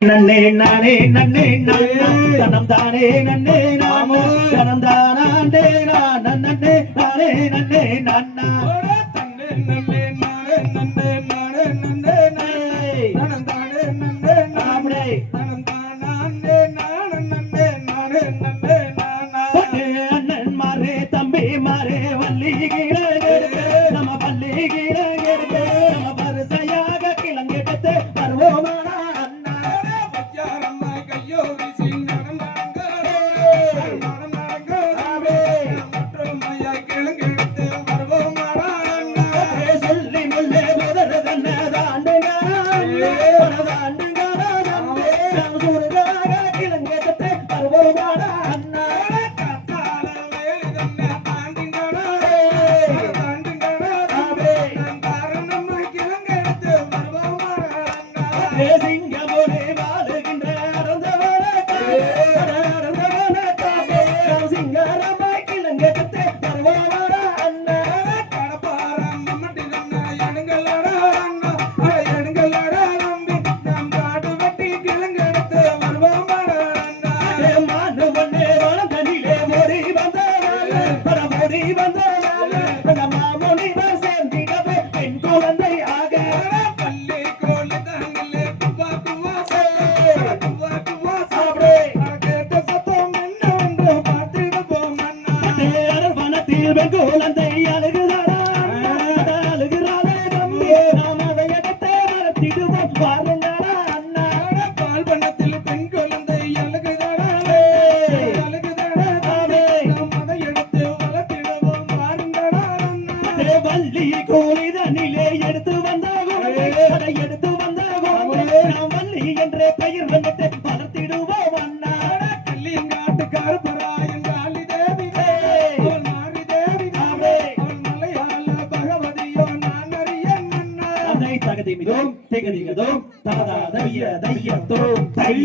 நன்னே நானே நன்னே நானா. தனம் தானே நன்னே நாமோ தனம் தானாண்டே நான். நன்னே நானே நன்னே நன்னே நானே நன்னே நானே நன்னே கிளங்கெடுத்து வந்தனால பரம் ஓடி வந்தனால மாமுனி சேர்ந்திடவே பெண் குழந்தை ஆக பள்ளி கோலி தங்கிலே குவா குவா குவா குவா சாப்பிடு. கேட்ட சத்தம் என்ன ஒன்று பார்த்திடுவோம் அண்ணா. வனத்தில் பெண் குழந்தை அழுகுதாரா அழுகிறாளே தம்பி நாம் அதை எடுத்து வளர்த்திடுவோம் பாருங்கடா வள்ளி கோழிதனிலே எடுத்து வந்தாகும் அதை எடுத்து வந்தாகும் நாம் வள்ளி என்ற பெயர் வந்துட்டு வளர்த்திடுவோம் அண்ணா. கல்லியங்காட்டு கருப்பராயன் காளி தேவி அவள் மாரி தேவி அவள் மலையாள பகவதியோ நான் அறியன் அண்ணா அதை தகதி மிதோம் திகதிகதோம் தகதா தைய தையத்தோம் தை.